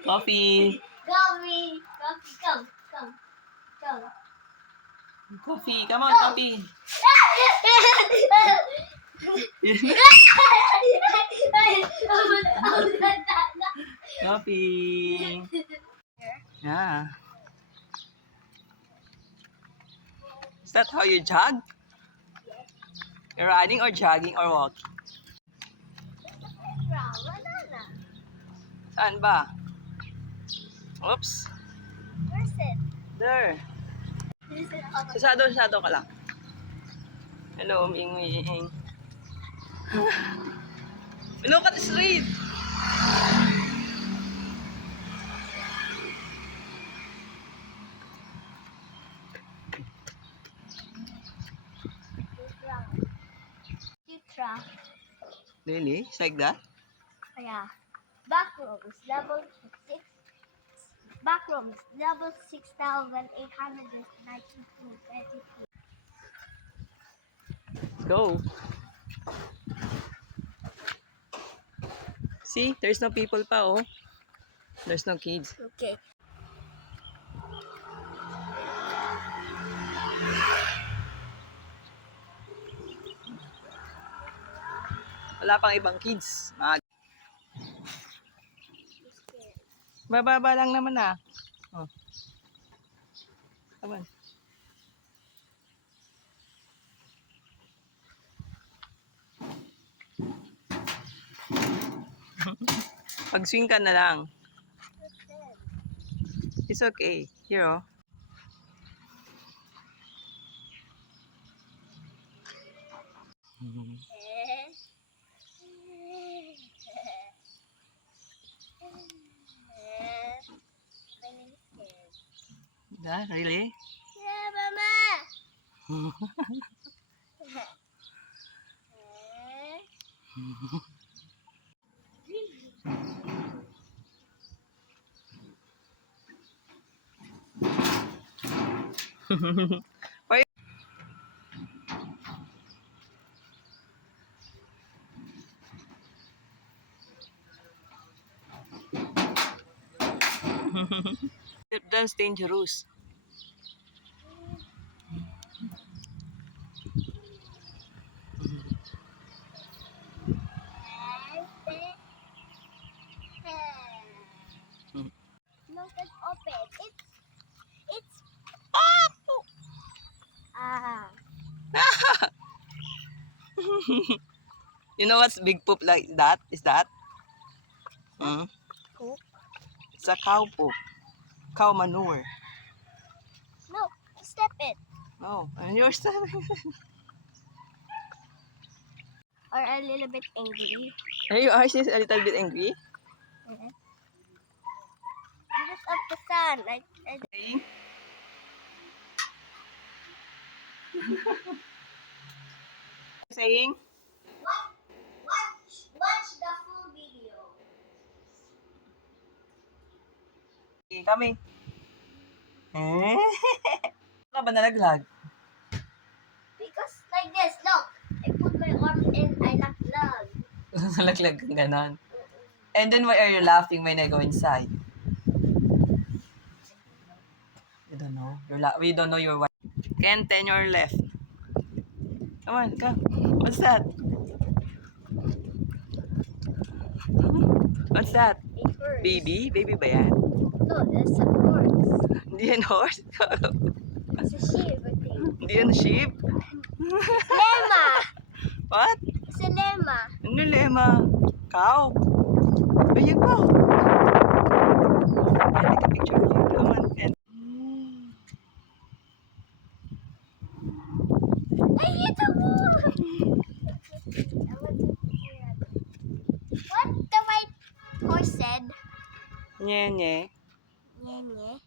Coffee. Coffee. Come. Coffee. Come on, coffee. Coffee. Yeah. Is that how you jog? You're running or jogging or walking? Saan ba? Oops. Where's it? There. Sasado ka lang. Hello, Ming Ming. Look at the street. Citra. Really? It's like that? Yeah. Backrooms level 6. Backrooms level 6,892. Let's go. See, there's no people pa, oh. There's no kids. Okay. Wala pang ibang kids. Bababa lang naman ah. Oh. Come on. Pag-swing ka na lang. It's okay. Here, oh. Yeah, really? Yeah, Mama. Why? That's dangerous. Look, it's open. It's You know what's big poop like that? Is that? Poop? It's a cow poop. Cow manure. No, step it. Oh, and you're standing. Or a little bit angry. Are you actually a little bit angry? Because of the sun. Saying? Saying? Watch the full video. Okay, kami. Ka ba nalaglag? Because like this, look. I put my arms in, I naglag. Nalaglag kang ganon. And then why are you laughing when I go inside? I don't know. We don't know your wife. Ken, 10 your left. Come on, come. What's that? What's that? A horse. Baby? Baby ba yan? No, that's a horse. Hindi yan horse. It's a sheep, I think. Hindi yan sheep. Llama! What? It's a llama. Ano lema? Cow. Ayun po. I take a picture of you. Come on, Ken. I hit the wall! What the white horse said? Nye, nye. Nye, nye.